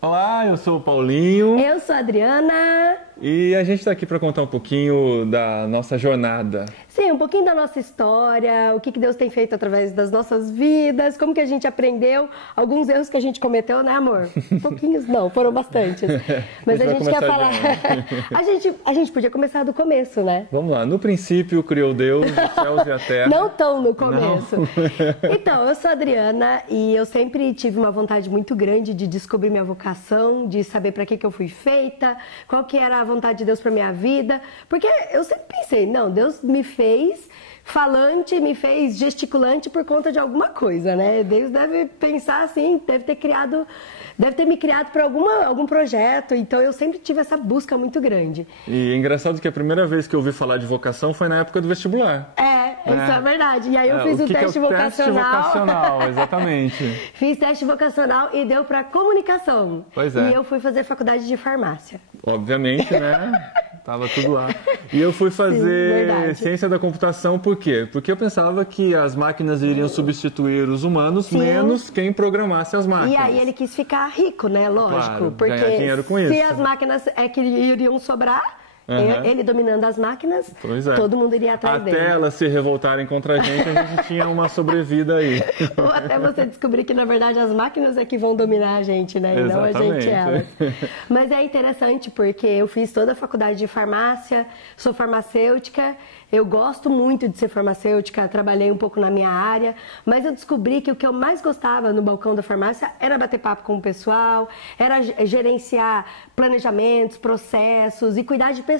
Olá, eu sou o Paulinho. Eu sou a Adriana. E a gente está aqui para contar um pouquinho da nossa jornada. Sim, um pouquinho da nossa história, o que Deus tem feito através das nossas vidas, como que a gente aprendeu, alguns erros que a gente cometeu, né, amor? Pouquinhos não, foram bastantes. Mas a gente quer falar... a gente podia começar do começo, né? Vamos lá, no princípio criou Deus, os céus e a terra. Não tão no começo. Então, eu sou a Adriana e eu sempre tive uma vontade muito grande de descobrir minha vocação, de saber para que eu fui feita, qual que era a vontade de Deus para minha vida, porque eu sempre pensei, não, Deus me fez falante, me fez gesticulante por conta de alguma coisa, né? Deus deve pensar assim, deve ter me criado para algum projeto, então eu sempre tive essa busca muito grande. E é engraçado que a primeira vez que eu ouvi falar de vocação foi na época do vestibular. Isso é verdade. E aí eu fiz o teste vocacional. Teste vocacional, exatamente. Fiz teste vocacional e deu para comunicação. Pois é. E eu fui fazer faculdade de farmácia. Obviamente, né? Tava tudo lá. E eu fui fazer ciência da computação, por quê? Porque eu pensava que as máquinas iriam substituir os humanos, menos quem programasse as máquinas. E aí ele quis ficar rico, né? Lógico. Claro, porque ganhar dinheiro com se isso. as máquinas que iriam sobrar, ele dominando as máquinas, todo mundo iria atrás dele. Até elas se revoltarem contra a gente tinha uma sobrevida aí. Ou até você descobrir que, na verdade, as máquinas é que vão dominar a gente, né? E não a gente elas. Mas é interessante porque eu fiz toda a faculdade de farmácia, sou farmacêutica, eu gosto muito de ser farmacêutica, trabalhei um pouco na minha área, mas eu descobri que o que eu mais gostava no balcão da farmácia era bater papo com o pessoal, era gerenciar planejamentos, processos e cuidar de pessoas.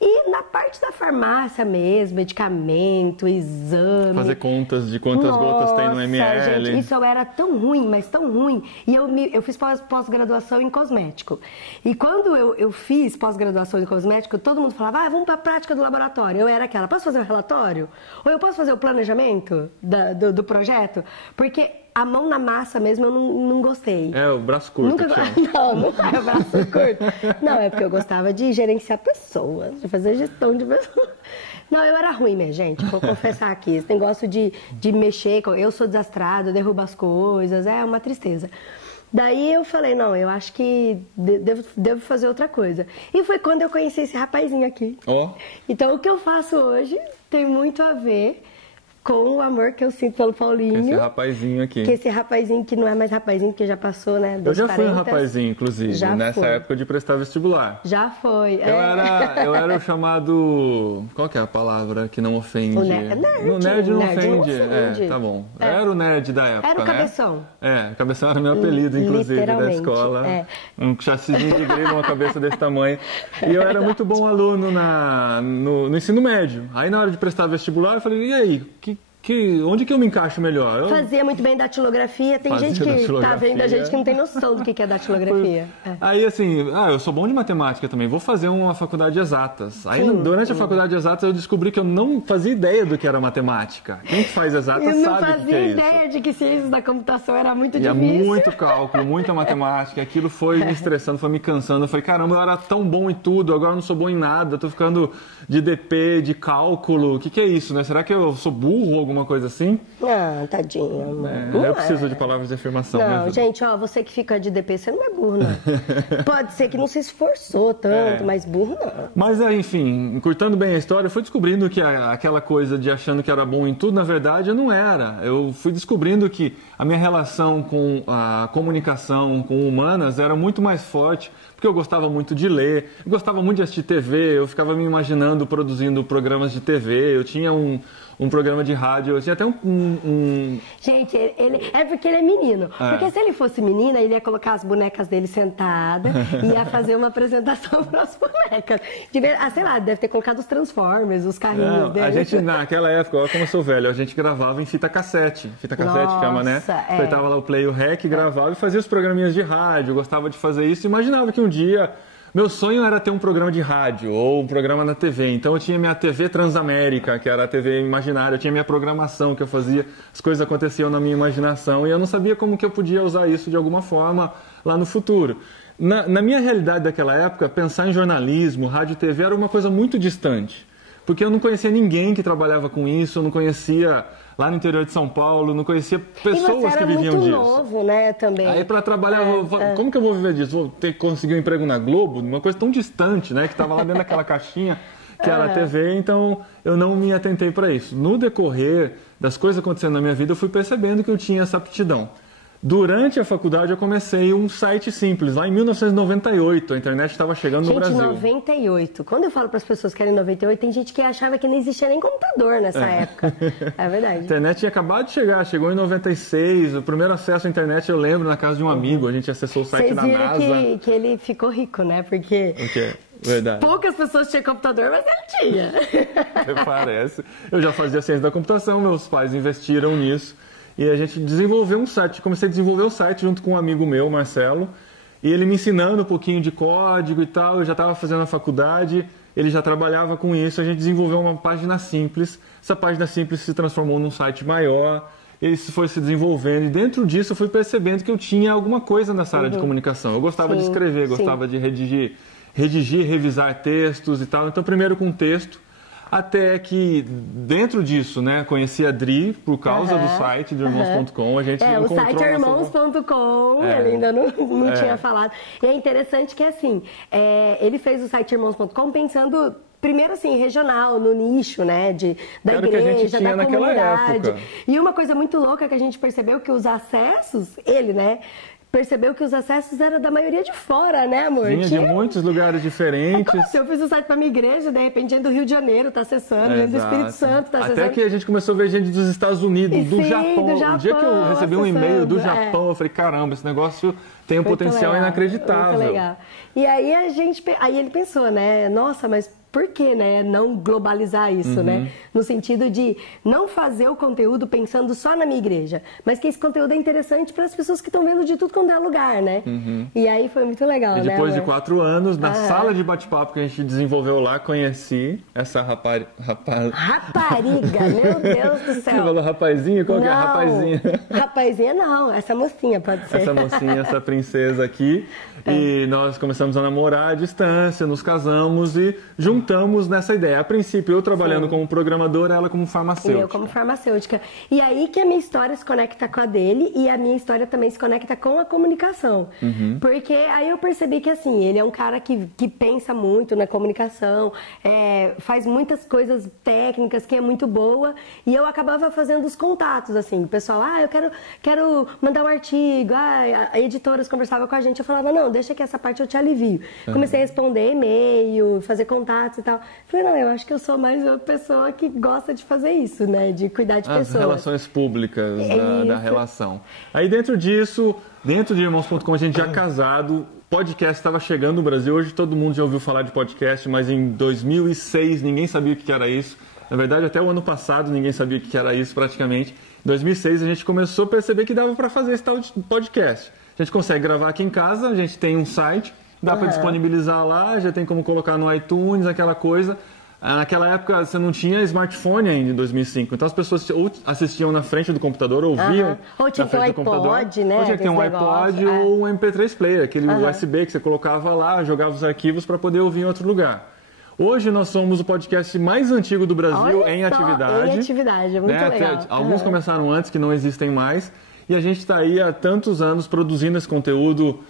E na parte da farmácia mesmo, medicamento, exame... Fazer contas de quantas gotas tem no ml. Gente, isso era tão ruim, mas tão ruim. E eu fiz pós-graduação em cosmético. E quando eu fiz pós-graduação em cosmético, todo mundo falava, vamos para a prática do laboratório. Eu era aquela, posso fazer o relatório? Ou eu posso fazer o planejamento do projeto? Porque a mão na massa mesmo eu não gostei. É, o braço curto. Não é o braço curto. Não, é porque eu gostava de gerenciar pessoas, de fazer gestão de pessoas. Não, eu era ruim mesmo, gente, vou confessar aqui. Esse negócio de mexer, eu sou desastrada, eu derrubo as coisas, é uma tristeza. Daí eu falei, não, eu acho que devo fazer outra coisa. E foi quando eu conheci esse rapazinho aqui. Então o que eu faço hoje tem muito a ver com o amor que eu sinto pelo Paulinho. Esse rapazinho aqui. Que esse rapazinho que não é mais rapazinho, porque já passou, né? Eu já fui um rapazinho, inclusive, nessa época de prestar vestibular. Já foi. Eu era o chamado... Qual que é a palavra que não ofende? O nerd. O nerd não ofende. Tá bom. Eu era o nerd da época, era o cabeção. O cabeção era meu apelido, inclusive, da escola. Um chassizinho de grilo, uma cabeça desse tamanho. E eu era muito bom aluno no ensino médio. Aí, na hora de prestar vestibular, eu falei, e aí, onde que eu me encaixo melhor? Fazia muito bem datilografia. Tem gente que tá vendo a gente que não tem noção do que é datilografia. Aí, assim, eu sou bom de matemática também, vou fazer uma faculdade de exatas. Aí, durante a faculdade de exatas, eu descobri que eu não fazia ideia do que era matemática. Quem faz exatas sabe o que é isso. Eu não fazia ideia de que ciências da computação era muito difícil. Muito cálculo, muita matemática. Aquilo foi me estressando, foi me cansando. Eu falei, caramba, eu era tão bom em tudo, agora eu não sou bom em nada. Eu tô ficando de DP, de cálculo. O que é isso, né? Será que eu sou burro ou alguma coisa assim? Não, tadinho. Eu preciso de palavras de afirmação. Não, gente, você que fica de DP, você não é burro, não. Pode ser que não se esforçou tanto, mas burro não. Mas, enfim, encurtando bem a história, eu fui descobrindo que aquela coisa de achando que era bom em tudo, na verdade, eu não era. Eu fui descobrindo que a minha relação com a comunicação, com humanas, era muito mais forte, porque eu gostava muito de ler, eu gostava muito de assistir TV, eu ficava me imaginando produzindo programas de TV, eu tinha um programa de rádio, eu tinha até Gente, é porque ele é menino. Porque se ele fosse menina, ele ia colocar as bonecas dele sentadas e ia fazer uma apresentação para as bonecas. Sei lá, deve ter colocado os Transformers, os carrinhos dele. A gente, naquela época, olha como eu sou velho, a gente gravava em fita cassete. Fita cassete, chama, né? Apertava lá o play e o rec, gravava e fazia os programinhas de rádio, eu gostava de fazer isso. Imaginava que um dia... Meu sonho era ter um programa de rádio ou um programa na TV. Então eu tinha minha TV Transamérica, que era a TV imaginária. Eu tinha minha programação que eu fazia. As coisas aconteciam na minha imaginação e eu não sabia como que eu podia usar isso de alguma forma lá no futuro. Na minha realidade daquela época, pensar em jornalismo, rádio e TV era uma coisa muito distante. porque eu não conhecia ninguém que trabalhava com isso, eu não conhecia lá no interior de São Paulo, não conhecia pessoas que viviam disso. E muito novo, né, também. Aí para trabalhar, como que eu vou viver disso? Vou ter que conseguir um emprego na Globo? Uma coisa tão distante, né, que estava lá dentro daquela caixinha que era a TV, então eu não me atentei para isso. No decorrer das coisas acontecendo na minha vida, eu fui percebendo que eu tinha essa aptidão. Durante a faculdade eu comecei um site simples, lá em 1998, a internet estava chegando no Brasil. 98. Quando eu falo para as pessoas que era em 98, tem gente que achava que não existia nem computador nessa época. É verdade. A internet tinha acabado de chegar, chegou em 96, o primeiro acesso à internet eu lembro na casa de um amigo, a gente acessou o site da NASA. Vocês viram que ele ficou rico, né? Porque Verdade. Poucas pessoas tinham computador, mas ele tinha. Parece. Eu já fazia ciência da computação, meus pais investiram nisso. E a gente desenvolveu um site. Comecei a desenvolver o site junto com um amigo meu, Marcelo. E ele me ensinando um pouquinho de código e tal. Eu já estava fazendo a faculdade, ele já trabalhava com isso. A gente desenvolveu uma página simples. Essa página simples se transformou num site maior. Ele foi se desenvolvendo. E dentro disso eu fui percebendo que eu tinha alguma coisa nessa área de comunicação. Eu gostava de escrever, gostava de redigir, revisar textos e tal. Então, primeiro com texto. Até que, dentro disso, né, conheci a Dri por causa do site de irmãos.com. A gente encontrou o site é irmãos.com, ele ainda não tinha falado. E é interessante que, assim, ele fez o site irmãos.com pensando, primeiro, assim, regional, no nicho, né, da igreja, da comunidade. E uma coisa muito louca que a gente percebeu que os acessos, percebeu que os acessos eram da maioria de fora, né, amor? Vinha de muitos lugares diferentes. Como assim? Eu fiz o site para minha igreja, de repente gente do Rio de Janeiro tá acessando, gente do Espírito Santo tá acessando. Até que a gente começou a ver gente dos Estados Unidos, do Japão. O dia que eu recebi um e-mail do Japão, eu falei, caramba, esse negócio tem um potencial inacreditável. Muito legal. E aí aí ele pensou, né, nossa, mas por que, né, não globalizar isso, né? No sentido de não fazer o conteúdo pensando só na minha igreja, mas que esse conteúdo é interessante para as pessoas que estão vendo de tudo quanto é lugar, né? E aí foi muito legal, né? E depois de 4 anos, na sala de bate-papo que a gente desenvolveu lá, conheci essa rapariga, meu Deus do céu. Você falou rapazinho? Qual que é a rapazinha? Rapazinha não, essa mocinha pode ser. Essa mocinha, essa princesa aqui. E nós começamos a namorar à distância, nos casamos e juntamos nessa ideia. A princípio, eu trabalhando como programadora, ela como farmacêutica. E eu como farmacêutica. E aí que a minha história se conecta com a dele e a minha história também se conecta com a comunicação. Porque aí eu percebi que, assim, ele é um cara que pensa muito na comunicação, faz muitas coisas técnicas que é muito boa, e eu acabava fazendo os contatos, assim, o pessoal, eu quero mandar um artigo, editoras conversavam com a gente, eu falava, não, deixa que essa parte eu te alivio. Comecei a responder e-mail, fazer contatos e tal. Falei, não, eu acho que eu sou mais uma pessoa que gosta de fazer isso, né? De cuidar de pessoas. As relações públicas da relação. Aí dentro disso, dentro de irmãos.com, a gente já casado, podcast estava chegando no Brasil. Hoje todo mundo já ouviu falar de podcast, mas em 2006 ninguém sabia o que era isso. Na verdade, até o ano passado ninguém sabia o que era isso praticamente. Em 2006 a gente começou a perceber que dava para fazer esse tal de podcast. A gente consegue gravar aqui em casa, a gente tem um site, dá para disponibilizar lá, já tem como colocar no iTunes, aquela coisa. Naquela época você não tinha smartphone ainda, em 2005, então as pessoas ou assistiam na frente do computador, ouviam ou tinha na frente do computador. Né, ou tinha que ter um iPod ou um MP3 player, aquele USB que você colocava lá, jogava os arquivos para poder ouvir em outro lugar. Hoje nós somos o podcast mais antigo do Brasil em atividade. Em atividade, é muito legal. Alguns começaram antes, que não existem mais. E a gente está aí há tantos anos produzindo esse conteúdo.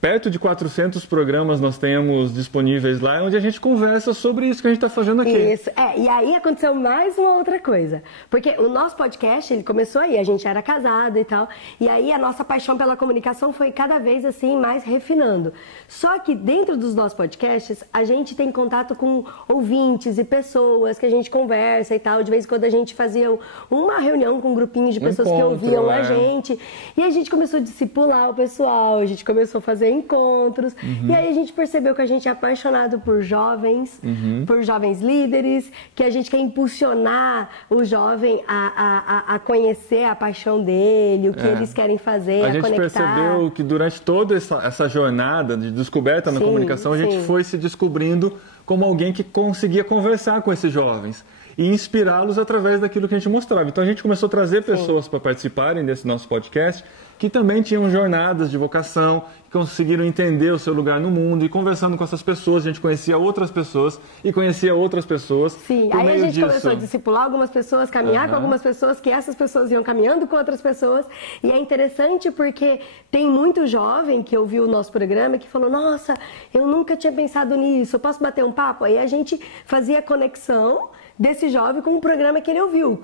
Perto de 400 programas nós temos disponíveis lá, onde a gente conversa sobre isso que a gente está fazendo aqui. Isso, e aí aconteceu mais uma outra coisa, porque o nosso podcast, ele começou aí, a gente era casado e tal, e aí a nossa paixão pela comunicação foi cada vez assim mais refinando. Só que dentro dos nossos podcasts, a gente tem contato com ouvintes e pessoas que a gente conversa e tal, de vez em quando a gente fazia uma reunião com um grupinho de pessoas que ouviam a gente, e a gente começou a discipular o pessoal, a gente começou a fazer encontros, e aí a gente percebeu que a gente é apaixonado por jovens, por jovens líderes, que a gente quer impulsionar o jovem a conhecer a paixão dele, o que eles querem fazer, a gente conectar. Percebeu que durante toda essa jornada de descoberta na comunicação, a gente foi se descobrindo como alguém que conseguia conversar com esses jovens e inspirá-los através daquilo que a gente mostrava. Então a gente começou a trazer pessoas para participarem desse nosso podcast que também tinham jornadas de vocação, que conseguiram entender o seu lugar no mundo, e conversando com essas pessoas, a gente conhecia outras pessoas e conhecia outras pessoas. Sim, aí a gente começou a discipular algumas pessoas, caminhar com algumas pessoas, que essas pessoas iam caminhando com outras pessoas, e é interessante porque tem muito jovem que ouviu o nosso programa que falou, nossa, eu nunca tinha pensado nisso, eu posso bater um papo? Aí a gente fazia conexão desse jovem com um programa que ele ouviu,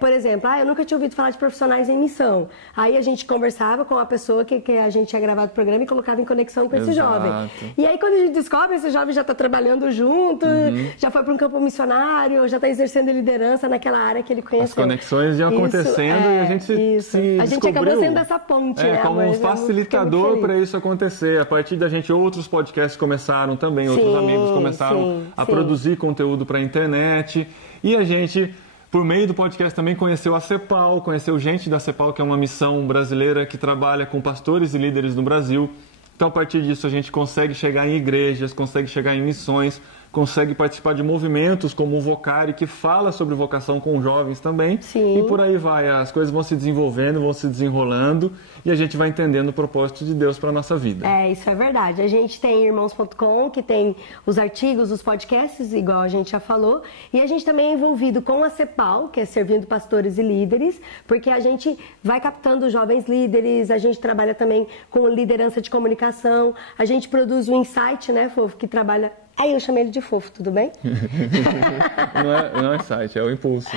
por exemplo, eu nunca tinha ouvido falar de profissionais em missão. Aí a gente conversava com a pessoa que a gente tinha gravado o programa e colocava em conexão com esse jovem. E aí quando a gente descobre, esse jovem já está trabalhando junto, já foi para um campo missionário, já está exercendo liderança naquela área que ele conheceu. As conexões iam acontecendo e a gente se a gente acabou sendo essa ponte, né, como um facilitador para isso acontecer. A partir da gente, outros podcasts começaram também, outros amigos começaram a produzir conteúdo para a internet. E a gente, por meio do podcast, também conheceu a CEPAL, conheceu gente da CEPAL, que é uma missão brasileira que trabalha com pastores e líderes no Brasil. Então, a partir disso, a gente consegue chegar em igrejas, consegue chegar em missões, consegue participar de movimentos como o Vocari, que fala sobre vocação com jovens também. Sim. E por aí vai, as coisas vão se desenvolvendo, vão se desenrolando e a gente vai entendendo o propósito de Deus para a nossa vida. Isso é verdade. A gente tem irmãos.com, que tem os artigos, os podcasts, igual a gente já falou, e a gente também é envolvido com a CEPAL, que é Servindo Pastores e Líderes, porque a gente vai captando jovens líderes, a gente trabalha também com liderança de comunicação, a gente produz o Insight, né, Fofo, que trabalha... Aí eu chamei ele de Fofo, tudo bem? não é site, é o Impulso.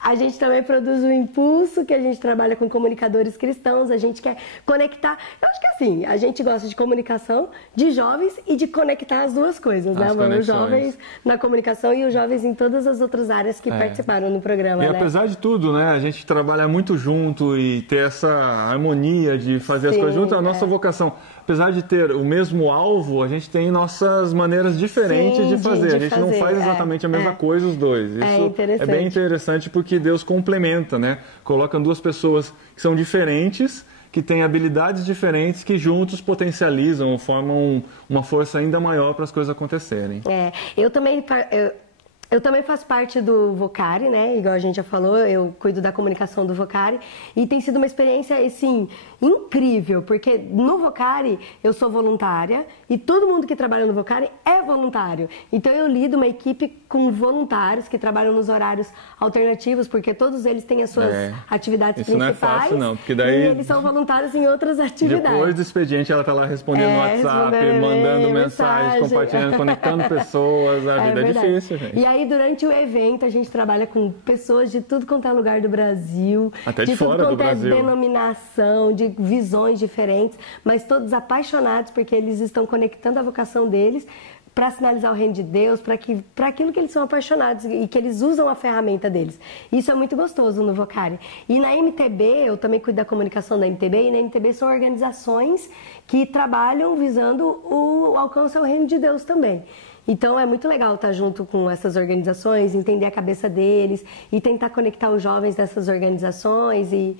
A gente também produz o Impulso, que a gente trabalha com comunicadores cristãos, a gente quer conectar... Eu acho que assim, a gente gosta de comunicação de jovens e de conectar as duas coisas, né, mano? Os jovens na comunicação e os jovens em todas as outras áreas que participaram no programa, né? Apesar de tudo, né, a gente trabalha muito junto e ter essa harmonia de fazer as coisas junto, a nossa vocação... Apesar de ter o mesmo alvo, a gente tem nossas maneiras diferentes de fazer. A gente não faz exatamente a mesma coisa os dois. Isso é bem interessante porque Deus complementa, né? Coloca duas pessoas que são diferentes, que têm habilidades diferentes, que juntos potencializam, formam uma força ainda maior para as coisas acontecerem. Eu também faço parte do Vocari, né? Igual a gente já falou, eu cuido da comunicação do Vocari. E tem sido uma experiência, assim, incrível, porque no Vocari eu sou voluntária e todo mundo que trabalha no Vocari é voluntário. Então eu lido uma equipe com voluntários que trabalham nos horários alternativos, porque todos eles têm as suas atividades isso principais. Isso não é fácil, não, porque daí... E eles são voluntários em outras atividades. Depois do expediente ela tá lá respondendo no WhatsApp, mandando mensagens, compartilhando, conectando pessoas. A vida é difícil, gente. E aí, durante o evento, a gente trabalha com pessoas de tudo quanto é lugar do Brasil. Até de fora do Brasil. De tudo quanto é denominação, de visões diferentes, mas todos apaixonados porque eles estão conectando a vocação deles para sinalizar o reino de Deus, para aquilo que eles são apaixonados e que eles usam a ferramenta deles. Isso é muito gostoso no Vocari. E na MTB, eu também cuido da comunicação da MTB, e na MTB são organizações que trabalham visando o alcance ao reino de Deus também. Então é muito legal estar junto com essas organizações, entender a cabeça deles e tentar conectar os jovens dessas organizações e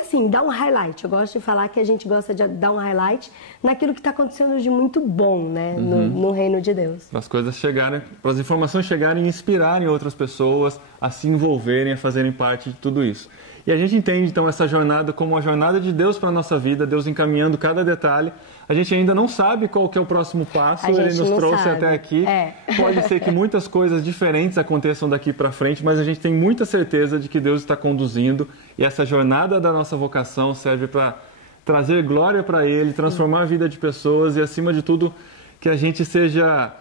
assim, dar um highlight. Eu gosto de falar que a gente gosta de dar um highlight naquilo que está acontecendo de muito bom, né, no reino de Deus. Para as coisas chegarem, para as informações chegarem e inspirarem outras pessoas a se envolverem, a fazerem parte de tudo isso. E a gente entende, então, essa jornada como uma jornada de Deus para a nossa vida, Deus encaminhando cada detalhe. A gente ainda não sabe qual que é o próximo passo, Ele nos trouxe até aqui. Pode ser que muitas coisas diferentes aconteçam daqui para frente, mas a gente tem muita certeza de que Deus está conduzindo e essa jornada da nossa vocação serve para trazer glória para Ele, transformar a vida de pessoas e, acima de tudo, que a gente seja...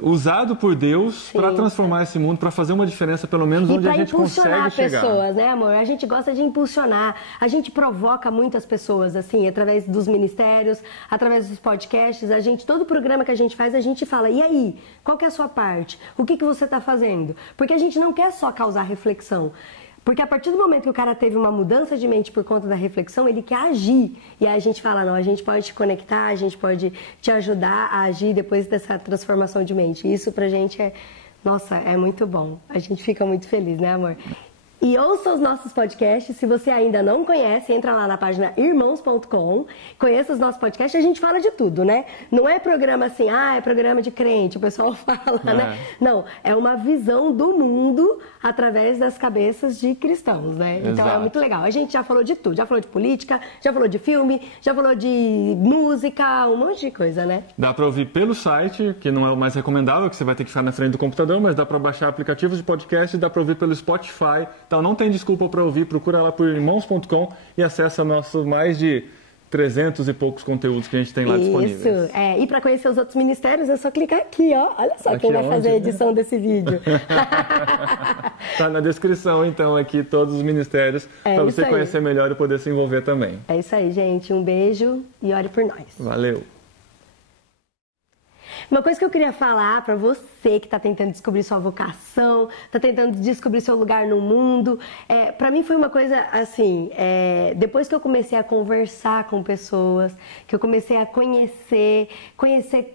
usado por Deus para transformar esse mundo, para fazer uma diferença, pelo menos onde a gente consegue chegar. E para impulsionar pessoas, né, amor? A gente gosta de impulsionar, a gente provoca muitas pessoas, assim, através dos ministérios, através dos podcasts, todo programa que a gente faz, a gente fala, e aí, qual que é a sua parte? O que você está fazendo? Porque a gente não quer só causar reflexão. Porque a partir do momento que o cara teve uma mudança de mente por conta da reflexão, ele quer agir. E aí a gente fala, não, a gente pode te conectar, a gente pode te ajudar a agir depois dessa transformação de mente. Isso pra gente nossa, é muito bom. A gente fica muito feliz, né, amor? E ouça os nossos podcasts. Se você ainda não conhece, entra lá na página irmãos.com, conheça os nossos podcasts. A gente fala de tudo, né? Não é programa assim, é programa de crente, o pessoal fala, né? Não, é uma visão do mundo através das cabeças de cristãos, né? Então Exato. É muito legal. A gente já falou de tudo, já falou de política, já falou de filme, já falou de música, um monte de coisa, né? Dá para ouvir pelo site, que não é o mais recomendável, que você vai ter que ficar na frente do computador, mas dá para baixar aplicativos de podcast, dá para ouvir pelo Spotify. Então não tem desculpa para ouvir, procura lá por irmãos.com e acessa nossos mais de 300 e poucos conteúdos que a gente tem lá disponíveis. Isso, e para conhecer os outros ministérios é só clicar aqui, ó. Olha só aqui quem vai fazer a edição desse vídeo. Tá na descrição, então, aqui todos os ministérios, para você conhecer melhor e poder se envolver também. É isso aí, gente. Um beijo e ore por nós. Valeu. Uma coisa que eu queria falar para você que está tentando descobrir sua vocação, está tentando descobrir seu lugar no mundo, para mim foi uma coisa assim, depois que eu comecei a conversar com pessoas, que eu comecei a conhecer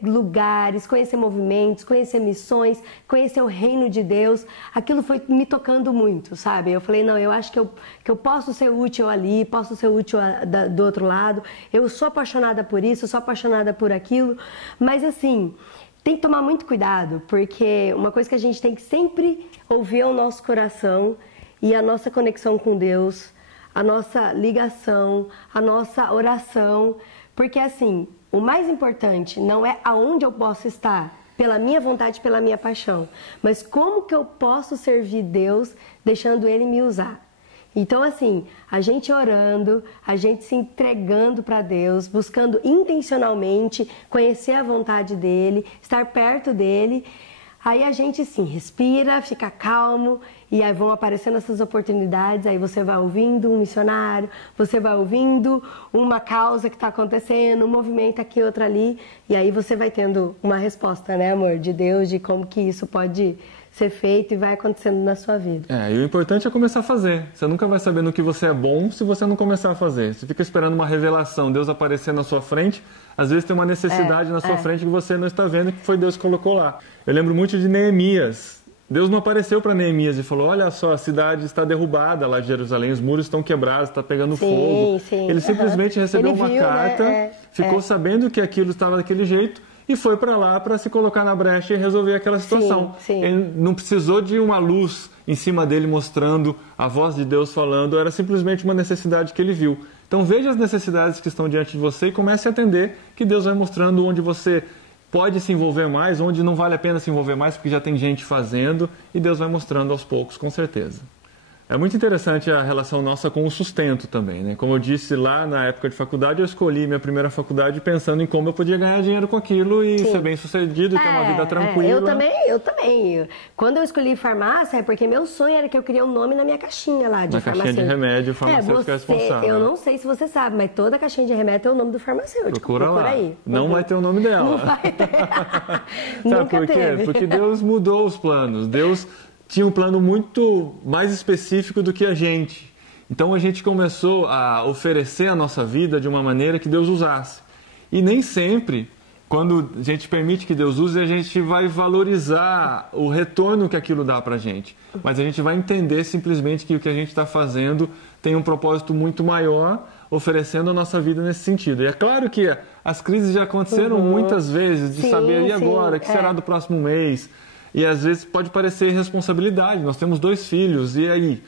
lugares, conhecer movimentos, conhecer missões, conhecer o reino de Deus, aquilo foi me tocando muito, sabe? Eu falei, não, eu acho que eu posso ser útil ali, posso ser útil do outro lado, eu sou apaixonada por isso, eu sou apaixonada por aquilo, mas assim, tem que tomar muito cuidado, porque uma coisa que a gente tem que sempre ouvir é o nosso coração e a nossa conexão com Deus, a nossa ligação, a nossa oração, porque assim, o mais importante não é aonde eu posso estar, pela minha vontade, pela minha paixão, mas como que eu posso servir Deus deixando Ele me usar. Então, assim, a gente orando, a gente se entregando para Deus, buscando intencionalmente conhecer a vontade dEle, estar perto dEle, aí a gente, sim, respira, fica calmo e aí vão aparecendo essas oportunidades, aí você vai ouvindo um missionário, você vai ouvindo uma causa que está acontecendo, um movimento aqui, outro ali, e aí você vai tendo uma resposta, né, amor, de Deus, de como que isso pode ser feito e vai acontecendo na sua vida. E o importante é começar a fazer. Você nunca vai saber no que você é bom se você não começar a fazer. Você fica esperando uma revelação, Deus aparecer na sua frente. Às vezes tem uma necessidade na sua frente que você não está vendo, que foi Deus que colocou lá. Eu lembro muito de Neemias. Deus não apareceu para Neemias e falou, olha só, a cidade está derrubada lá de Jerusalém, os muros estão quebrados, está pegando fogo. Sim. Ele simplesmente recebeu uma carta, ficou sabendo que aquilo estava daquele jeito, e foi para lá para se colocar na brecha e resolver aquela situação. Sim. Ele não precisou de uma luz em cima dele mostrando a voz de Deus falando, era simplesmente uma necessidade que ele viu. Então veja as necessidades que estão diante de você e comece a atender, que Deus vai mostrando onde você pode se envolver mais, onde não vale a pena se envolver mais, porque já tem gente fazendo, e Deus vai mostrando aos poucos, com certeza. É muito interessante a relação nossa com o sustento também, né? Como eu disse lá na época de faculdade, eu escolhi minha primeira faculdade pensando em como eu podia ganhar dinheiro com aquilo e ser bem sucedido e ter uma vida tranquila. Eu também. Quando eu escolhi farmácia, é porque meu sonho era que eu queria um nome na minha caixinha lá de farmacêutico. Na caixinha de remédio, o farmacêutico é responsável. Eu não sei se você sabe, mas toda caixinha de remédio tem o nome do farmacêutico. Procura lá. Aí. Não vai ter o nome dela. Não vai ter. Sabe por quê? Porque Deus mudou os planos. Deus tinha um plano muito mais específico do que a gente. Então a gente começou a oferecer a nossa vida de uma maneira que Deus usasse. E nem sempre, quando a gente permite que Deus use, a gente vai valorizar o retorno que aquilo dá pra gente. Mas a gente vai entender simplesmente que o que a gente está fazendo tem um propósito muito maior, oferecendo a nossa vida nesse sentido. E é claro que as crises já aconteceram muitas vezes, de saber, e agora, o que será do próximo mês? E às vezes pode parecer irresponsabilidade. Nós temos 2 filhos, e aí?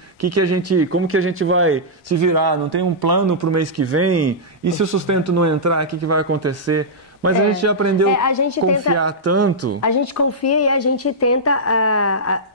Como que a gente vai se virar? Não tem um plano para o mês que vem? E se o sustento não entrar, o que vai acontecer? Mas a gente já aprendeu a confiar tanto. A gente confia e a gente tenta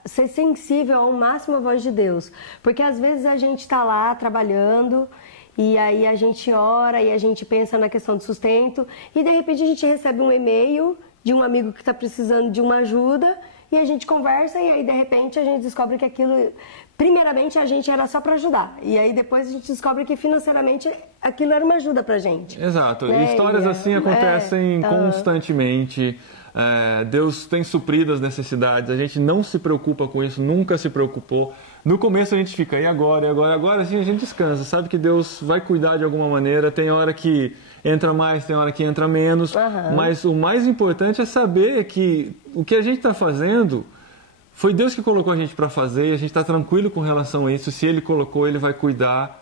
ser sensível ao máximo à voz de Deus. Porque às vezes a gente está lá trabalhando e aí a gente ora e a gente pensa na questão do sustento e de repente a gente recebe um e-mail de um amigo que está precisando de uma ajuda e a gente conversa e aí de repente a gente descobre que aquilo, primeiramente a gente era só para ajudar e aí depois a gente descobre que financeiramente aquilo era uma ajuda para a gente. Exato, histórias assim acontecem constantemente. Deus tem suprido as necessidades, a gente não se preocupa com isso, nunca se preocupou. No começo a gente fica, e agora? Agora assim a gente descansa, sabe que Deus vai cuidar de alguma maneira, tem hora que entra mais, tem hora que entra menos, mas o mais importante é saber que o que a gente está fazendo foi Deus que colocou a gente para fazer e a gente está tranquilo com relação a isso. Se Ele colocou, Ele vai cuidar.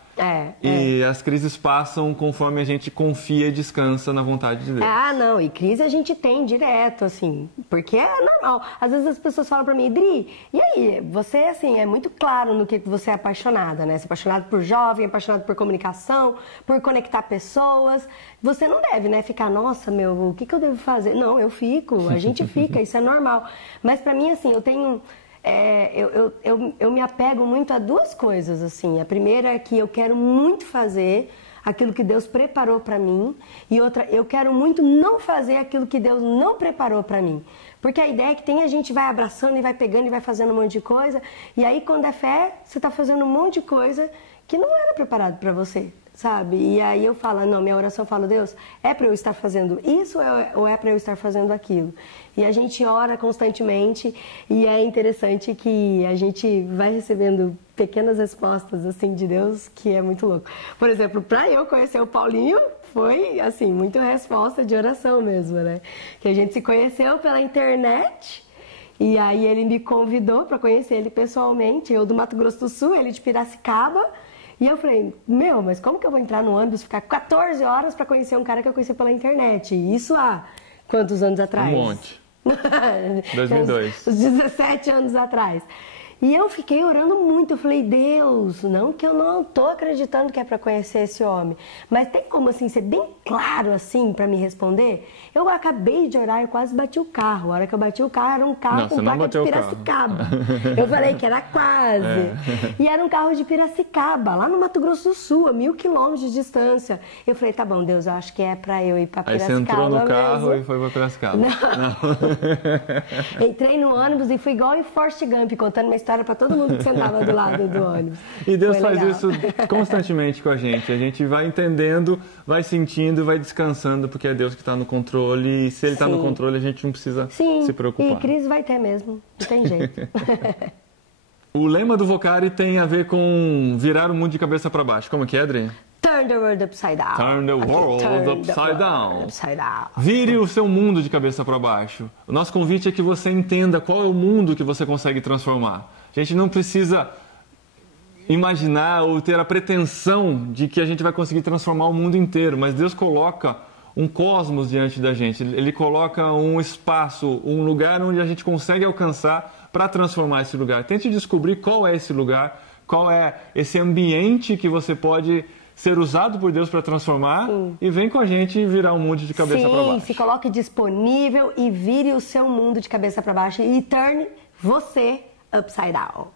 E as crises passam conforme a gente confia e descansa na vontade de Deus. Não, e crise a gente tem direto, assim, porque é normal. Às vezes as pessoas falam pra mim, Dri, e aí, você, assim, é muito claro no que você é apaixonada, né? Você é apaixonada por jovem, apaixonada por comunicação, por conectar pessoas. Você não deve, né, ficar, nossa, o que eu devo fazer? Não, eu fico, a gente fica, isso é normal. Mas pra mim, assim, eu tenho... eu me apego muito a duas coisas, assim. A primeira é que eu quero muito fazer aquilo que Deus preparou para mim, e outra, eu quero muito não fazer aquilo que Deus não preparou para mim. Porque a ideia é que a gente vai abraçando e vai pegando e vai fazendo um monte de coisa, e aí quando é fé, você está fazendo um monte de coisa que não era preparado para você, sabe? E aí eu falo, não, minha oração eu falo, Deus, é para eu estar fazendo isso ou é para eu estar fazendo aquilo? E a gente ora constantemente e é interessante que a gente vai recebendo pequenas respostas assim de Deus, que é muito louco. Por exemplo, para eu conhecer o Paulinho, foi assim, muito resposta de oração mesmo, né? Que a gente se conheceu pela internet. E aí ele me convidou para conhecer ele pessoalmente, eu do Mato Grosso do Sul, ele de Piracicaba. E eu falei, mas como que eu vou entrar no ônibus, ficar 14 horas para conhecer um cara que eu conheci pela internet? Isso há quantos anos atrás? Um monte. 2002. Uns 17 anos atrás. E eu fiquei orando muito, eu falei, Deus, não que eu não tô acreditando que é para conhecer esse homem, mas tem como assim ser bem claro assim para me responder? Eu acabei de orar, eu quase bati o carro. A hora que eu bati o carro, era um carro com placa de Piracicaba. Eu falei que era quase. E era um carro de Piracicaba, lá no Mato Grosso do Sul, a 1000 quilômetros de distância. Eu falei, tá bom, Deus, eu acho que é para eu ir para Piracicaba. Aí você entrou no carro e foi para Piracicaba. Não. Entrei no ônibus e fui igual em Forrest Gump, contando uma história para todo mundo que sentava do lado do ônibus. E Deus faz isso constantemente com a gente. A gente vai entendendo, vai sentindo, vai descansando, porque é Deus que está no controle. E se Ele está no controle, a gente não precisa se preocupar. E crise vai ter mesmo, não tem jeito. O lema do Vocari tem a ver com virar o mundo de cabeça para baixo. Como que é, Adri? Turn the world upside down. Turn the world upside down. Vire o seu mundo de cabeça para baixo. O nosso convite é que você entenda qual é o mundo que você consegue transformar. A gente não precisa imaginar ou ter a pretensão de que a gente vai conseguir transformar o mundo inteiro, mas Deus coloca um cosmos diante da gente. Ele coloca um espaço, um lugar onde a gente consegue alcançar para transformar esse lugar. Tente descobrir qual é esse lugar, qual é esse ambiente que você pode ser usado por Deus para transformar. E vem com a gente virar um mundo de cabeça para baixo. Se coloque disponível e vire o seu mundo de cabeça para baixo e turn você upside down.